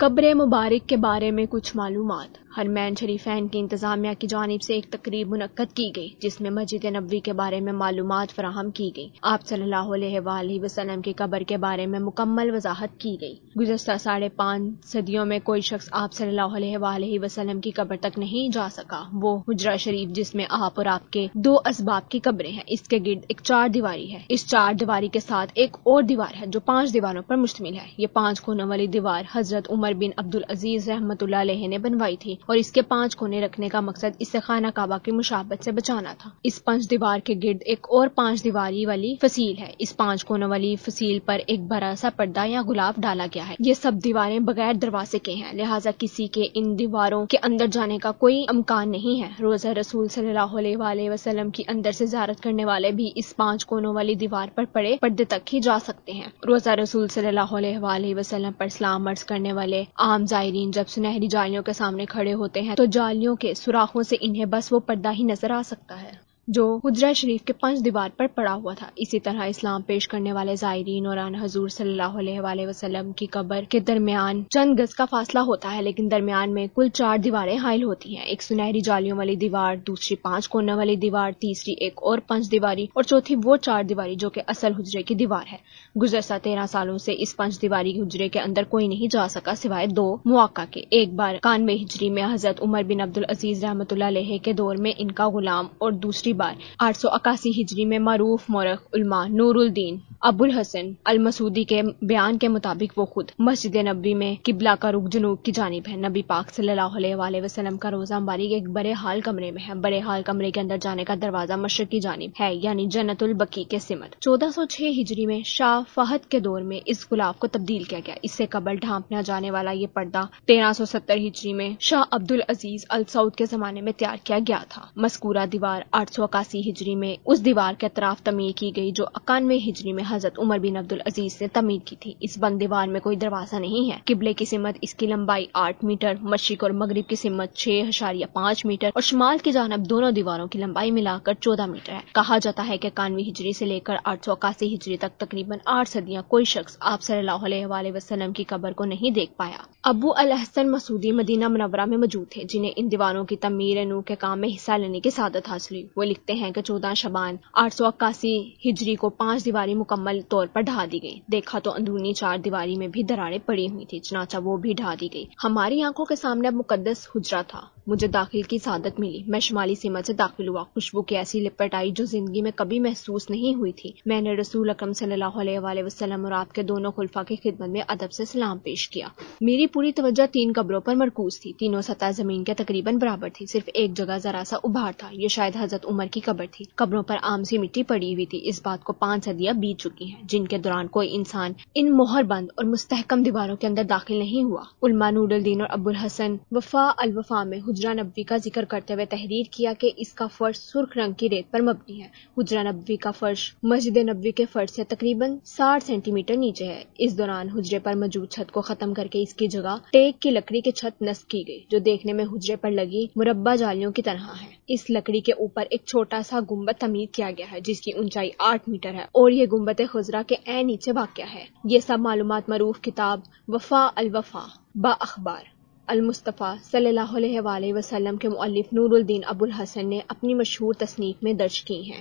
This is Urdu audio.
قبر مبارک کے بارے میں کچھ معلومات۔ حرمین شریفین کی انتظامیہ کی جانب سے ایک تقریب منعقد کی گئی جس میں مسجد نبوی کے بارے میں معلومات فراہم کی گئی۔ آپ صلی اللہ علیہ وآلہ وسلم کی قبر کے بارے میں مکمل وضاحت کی گئی۔ گزشتہ 5.5 صدیوں میں کوئی شخص آپ صلی اللہ علیہ وآلہ وسلم کی قبر تک نہیں جا سکا۔ وہ حجرہ شریف جس میں آپ اور آپ کے 2 اسباب کی قبریں ہیں، اس کے گرد ایک 4 دیواری ہے۔ اس 4 دیواری کے ساتھ ایک اور دیوار ہے جو 5 دیواروں پر مشتمل ہے۔ یہ 5 کونوں والی دیوار حضرت عمر بن عبدالعزیز رحمۃ اللہ علیہ نے بنوائی تھی اور اس کے 5 کونے رکھنے کا مقصد اسے خانہ کعبہ کی مشابہت سے بچانا تھا۔ اس 5 دیوار کے گرد ایک اور 5 دیواری والی فصیل ہے۔ اس 5 کونوں والی فصیل پر ایک بڑا سا پردہ یا غلاف ڈالا گیا ہے۔ یہ سب دیواریں بغیر دروازے کے ہیں، لہٰذا کسی کے ان دیواروں کے اندر جانے کا کوئی امکان نہیں ہے۔ روضہ رسول صلی اللہ علیہ وآلہ وسلم کی اندر سے زیارت کرنے والے بھی اس 5 کونوں والی دیوار پر پڑے پردے تک ہی جا سکتے ہیں۔ روضہ رسول صلی اللہ علیہ وآلہ وسلم پر سلام عرض کرنے والے عام زائرین جب سنہری جالیوں کے سامنے کھڑے ہوتے ہیں تو جالیوں کے سوراخوں سے انہیں بس وہ پردہ ہی نظر آ سکتا ہے جو حجرہ شریف کے 5 دیوار پر پڑا ہوا تھا۔ اسی طرح اسلام پیش کرنے والے زائرین اور آن حضور صلی اللہ علیہ وآلہ وسلم کی قبر کے درمیان چند گز کا فاصلہ ہوتا ہے، لیکن درمیان میں کل 4 دیواریں حائل ہوتی ہیں۔ ایک سنہری جالیوں والی دیوار، دوسری 5 کونوں والی دیوار، تیسری ایک اور 5 دیواری اور چوتھی وہ 4 دیواری جو کہ اصل حجرے کی دیوار ہے۔ گزشتہ 13 سالوں سے اس 5 دیواری حجرے کے اندر کوئی نہیں جا سکا سوائے 2 مواقع کے۔ ایک بار 91 ہجری میں حضرت عمر بن عبدالعزیز رحمۃ اللہ علیہ کے دور میں ان کا غلام، اور دوسری بار 881 ہجری میں معروف مورخ علماء نور الدین ابو الحسن المسعودی کے بیان کے مطابق وہ خود مسجد نبوی میں قبلہ کا رخ جنوب کی جانب ہے۔ نبی پاک صلی اللہ علیہ وآلہ وسلم کا روضہ مبارک ایک بڑے حال کمرے میں ہے۔ بڑے حال کمرے کے اندر جانے کا دروازہ مشرق کی جانب ہے، یعنی جنت البقیع کے سمت۔ 1406 ہجری میں شاہ فہد کے دور میں اس غلاف کو تبدیل کیا گیا۔ اس سے قبل ڈھانپنا جانے والا یہ پردہ 1370 ہجری میں شاہ عبد العزیز ال سعود کے زمانے میں تیار کیا گیا تھا۔ مذکورہ دیوار 881 ہجری میں اس دیوار کے اطراف تعمیر کی گئی جو 91 ہجری میں حضرت عمر بن عبدالعزیز نے تعمیر کی تھی۔ اس بند دیوار میں کوئی دروازہ نہیں ہے۔ قبلے کی سمت اس کی لمبائی 8 میٹر، مشرق اور مغرب کی سمت 6.5 میٹر اور شمال کی جانب دونوں دیواروں کی لمبائی ملا کر 14 میٹر ہے۔ کہا جاتا ہے کہ 91 ہجری سے لے کر 881 ہجری تک تقریباً 8 صدیاں کوئی شخص آپ صلی اللہ علیہ وآلہ وسلم کی قبر کو نہیں دیکھ پایا۔ ابو الحسن مسعودی مدینہ منورہ میں موجود تھے جنہیں ان دیواروں کی تعمیر نو کے کام میں حصہ لینے کی سعادت حاصل ہوئی۔ وہ لکھتے ہیں کہ 14 شعبان 881 ہجری کو 5 دیواری مکمل طور پر ڈھا دی گئی۔ دیکھا تو اندرونی 4 دیواری میں بھی دراڑیں پڑی ہوئی تھی، چنانچہ وہ بھی ڈھا دی گئی۔ ہماری آنکھوں کے سامنے اب مقدس حجرہ تھا۔ مجھے داخل کی سعادت ملی۔ میں شمالی سمت سے داخل ہوا۔ خوشبو کی ایسی لپٹ آئی جو زندگی میں کبھی محسوس نہیں ہوئی تھی۔ میں نے رسول اکرم صلی اللہ علیہ وآلہ وسلم اور آپ کے دونوں خلفاء کی خدمت میں ادب سے سلام پیش کیا۔ میری پوری توجہ 3 قبروں پر مرکوز تھی۔ تینوں سطح زمین کے تقریباً برابر تھی، صرف ایک جگہ ذرا سا ابھار تھا، یہ شاید حضرت عمر کی قبر تھی۔ قبروں پر عام سی مٹی پڑی ہوئی تھی۔ اس بات کو 5 صدیاں بیت چکی ہیں جن کے دوران کوئی انسان ان مہر بند اور مستحکم دیواروں کے اندر داخل نہیں ہوا۔ علماء نور الدین اور ابو الحسن وفا الوفا میں حجرہ نبوی کا ذکر کرتے ہوئے تحریر کیا کہ اس کا فرش سرخ رنگ کی ریت پر مبنی ہے۔ حجرہ نبوی کا فرش مسجد نبوی کے فرش سے تقریباً 60 سینٹی میٹر نیچے ہے۔ اس دوران حجرے پر موجود چھت کو ختم کر کے اس کی جگہ ٹیک کی لکڑی کی چھت نصب کی گئی جو دیکھنے میں حجرے پر لگی مربع جالیوں کی طرح ہے۔ اس لکڑی کے اوپر ایک چھوٹا سا گنبد تعمیر کیا گیا ہے جس کی اونچائی 8 میٹر ہے اور یہ گنبد خضرا کے عین نیچے واقع ہے۔ یہ سب معلومات معروف کتاب وفا الوفا با اخبار المصطفیٰ صلی اللہ علیہ وآلہ وسلم کے مؤلف نور الدین ابو الحسن نے اپنی مشہور تصنیف میں درج کی ہیں۔